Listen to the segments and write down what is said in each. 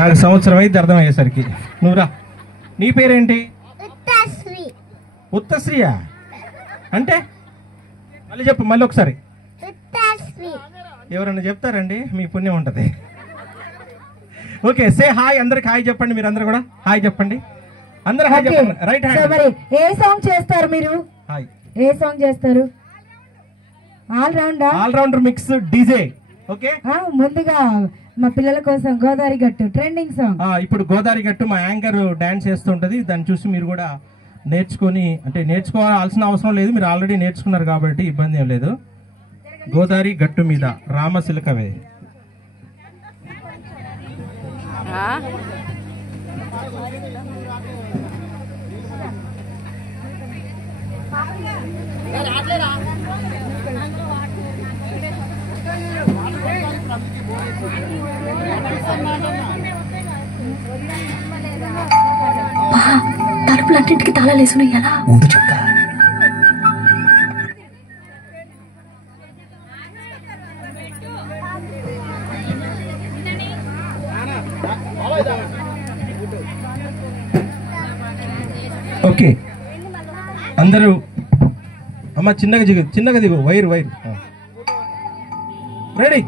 నాకు సంవత్సరం అయితే అర్థమయ్యేసరికి. నువ్వురా, నీ పేరేంటి? ఉత్తశ్రీయా అంటే? మళ్ళీ చెప్పు, మళ్ళీ ఒకసారి. ఎవరన్నా చెప్తారండి, మీ పుణ్యం ఉంటుంది. Okay, say hi. అందరికి హాయ్ చెప్పండి. మీరు అందరు కూడా హాయ్ చెప్పండి. అందరు హాయ్ చెప్పండి. Right hand. మరి ఏ సాంగ్ చేస్తారు మీరు? హాయ్. ఏ సాంగ్ చేస్తారు? All rounder mix DJ. Okay, ముందుగా మా పిల్లల కోసం గోదావరి గట్టు ట్రెండింగ్ సాంగ్. ఇప్పుడు గోదావరి గట్టు మా యాంకర్ డాన్స్ చేస్తుంటది. దాన్ని చూసి మీరు కూడా నేర్చుకొని, అంటే నేర్చుకోవాల్సిన అవసరం లేదు, మీరు ఆల్రెడీ నేర్చుకున్నారు కాబట్టి ఇబ్బంది ఏం లేదు. గోదావరి గట్టు మీద రామశిలకవే. తలుపులన్నింటికి తాళాలు వేసుకుని ఎలా ఉండు చెప్తా. ఓకే, అందరూ అమ్మ చిన్నగా దిగు. Wire ready.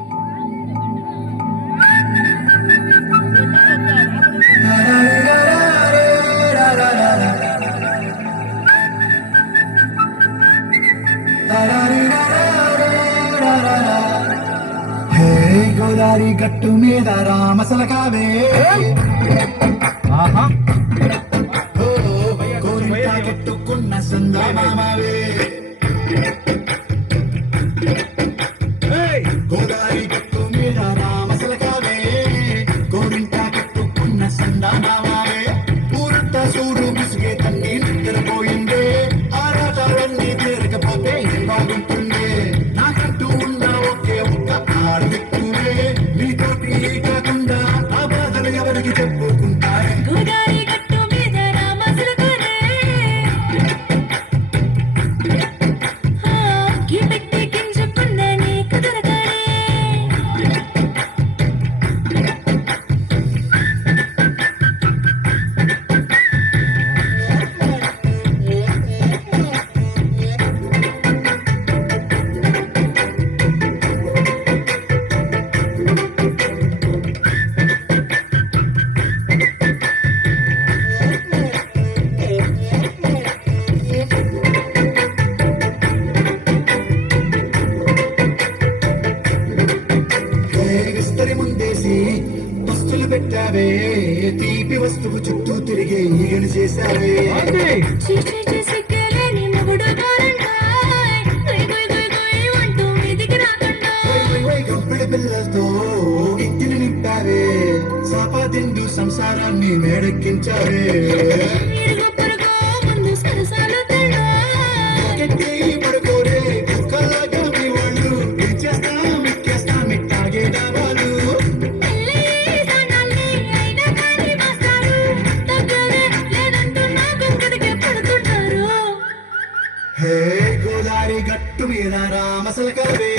గోదావరి గట్టు మీద రామశిలకవే. ఆహా, కోరింట కట్టుకున్న సందమామవే. గోదావరి గట్టు మీద రామశిలకవే. కోరింట కట్టుకున్న సందమామవే. ఊరంతా చూడు ముసుగే తన్ని నిద్రపోయిందే. ఆరాటాలన్నీ తీరకపోతే బాగుంటుంది. నాకంటూ ఉన్న ఒకే ఒక్క ఆడదిక్కువే. నీతోటి కాకుండా ఆ బాధలు ఎవరికి చెప్పుకుంటారే. గోదావరి గట్టు మీద రామశిలకవే. పెట్టి గింజుకున్న నీకు దొరకడే. విస్తరి ముందేసి వస్తువులు పెట్టావే. తీపి వస్తువు చుట్టూ తిరిగే ఈగలు చేశావే. సిగ్గలేని మొగుడు గోరంటాయ్. గుయ్ గుయ్ గుయ్ గుయ్ అంటూ మీదికి రాకుండా. గొప్పడి పిల్లలతో ఇంటిని నింపావే. సాపాదిండు సంసారాన్ని మేడెక్కించావే. ఇరుగు పొరుగు ముందు సరసాలు తేడా. గట్టి పడుకోరే కుక్కలాగా మీ వాళ్ళు. ఇచ్చేస్తాం ఇక్కేస్తాం ఇట్టాగే డాబాలు. పెళ్ళి సన్నాల్ని అయినా కానీ మాస్తారు. దగ్గరే లేదంటూ నా వెంకటికే పడుతుంటారు. హే గోదావరి గట్టు మీద రామశిలకవే.